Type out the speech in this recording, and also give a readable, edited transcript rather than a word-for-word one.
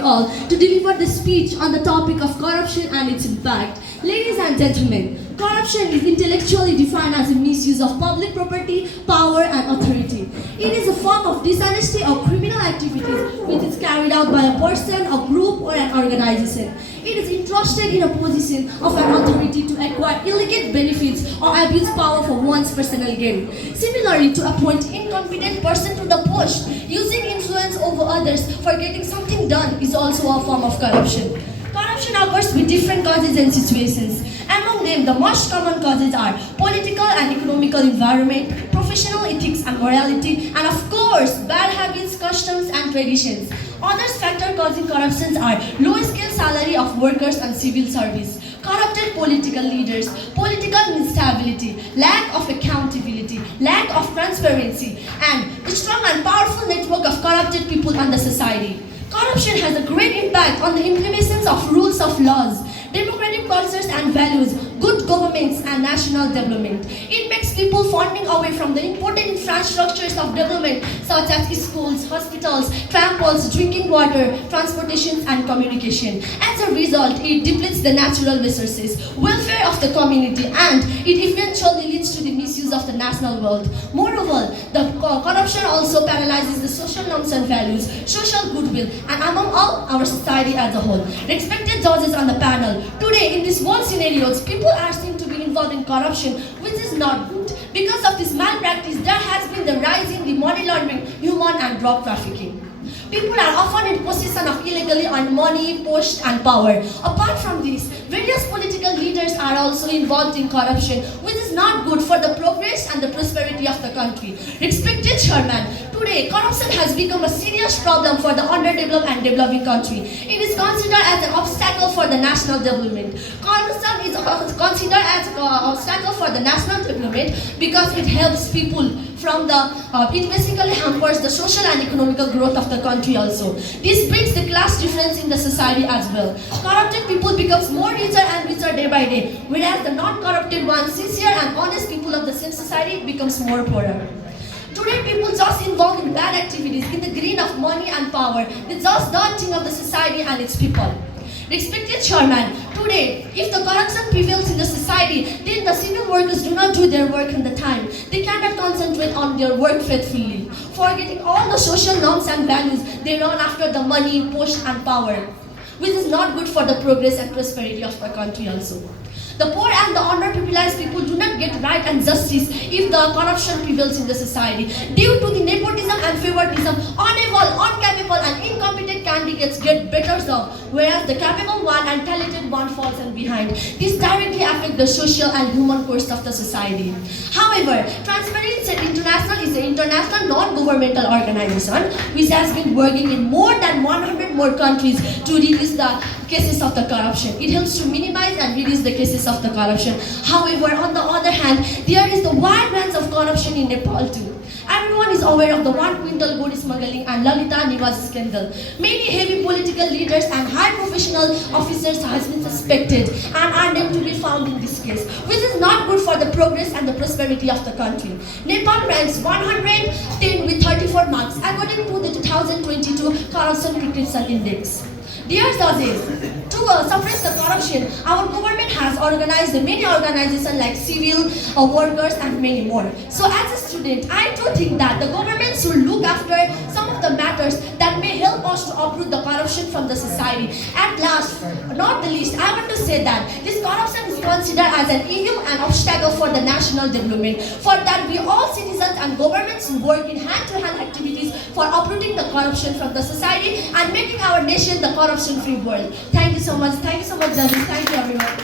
you all to deliver the speech on the topic of corruption and its impact. Ladies and gentlemen, corruption is intellectually defined as a misuse of public property, power and authority. It is a form of dishonesty or criminal activities which is carried out by a person, a group or an organization. It is entrusted in a position of an authority to acquire illicit benefits or abuse power for one's personal gain. Similarly, to appoint incompetent person to the post, using influence over others for getting something done is also a form of corruption. Corruption occurs with different causes and situations. Among them, the most common causes are political and economical environment, professional ethics and morality, and of course, bad habits, customs and traditions. Other factors causing corruption are low scale salary of workers and civil service, corrupted political leaders, political instability, lack of accountability, lack of transparency, and the strong and powerful network of corrupted people in the society. Corruption has a great impact on the implementations of rules of laws, democratic cultures and values, good governments and national development. It makes people funding away from the important infrastructures of development such as schools, hospitals, temples, drinking water, transportation and communication. As a result, it depletes the natural resources, welfare of the community, and it eventually leads to the misuse of the national wealth. Moreover, the corruption also paralyzes the social norms and values, social goodwill, and among all, our society as a whole. Respected judges on the panel, today in this world scenarios, people are seen to be involved in corruption, which is not good. Because of this malpractice, there has been the rise in the money laundering, human and drug trafficking. People are often in possession of illegally earned money, post and power. Apart from this, various political leaders are also involved in corruption, which is not good for the progress and the prosperity of the country. Respected Chairman, today corruption has become a serious problem for the underdeveloped and developing country. It is considered as an obstacle for the national development. Corruption is considered as an obstacle for the national development because it helps people from it basically hampers the social and economical growth of the country also. This brings the class difference in the society as well. Corrupted people becomes more richer and richer day by day, whereas the non-corrupted ones, sincere and honest people of the same society becomes more poorer. Today people just involved in bad activities in the greed of money and power. They just don't think of the society and its people. Respected Chairman, today, if the corruption prevails in the society, then the civil workers do not do their work in the time. They cannot concentrate on their work faithfully. Forgetting all the social norms and values, they run after the money, post and power, which is not good for the progress and prosperity of our country also. The poor and the underprivileged people do not get right and justice if the corruption prevails in the society. Due to the nepotism and favoritism, unable, incapable and incompetent candidates get better job, whereas the capable one and talented one falls in behind. This directly affects the social and human course of the society. However, Transparency International is an international non-governmental organization which has been working in more than 100 more countries to reduce the cases of the corruption. It helps to minimize and reduce the cases of the corruption. However, on the other hand, there is the wide range of corruption in Nepal too. Everyone is aware of the 1 quintal gold smuggling and Lalita Niwas scandal. Many heavy political leaders and high professional officers have been suspected and are named to be found in this case, which is not good for the progress and the prosperity of the country. Nepal ranks 110 with 34 marks according to the 2022 Corruption Prevention Index. Dear judges, to suppress the corruption, our government has organized many organizations like civil workers and many more. So as a student, I do think that the government should look after some of the matters that may help us to uproot the corruption from the society. At last, not the least, I want to say that this corruption is considered as an evil and obstacle for the national development. For that, we all citizens and governments should work in hand-to-hand activities for uprooting the corruption from the society and making our nation the corruption-free world. Thank you so much. Thank you so much, judges. Thank you, everyone.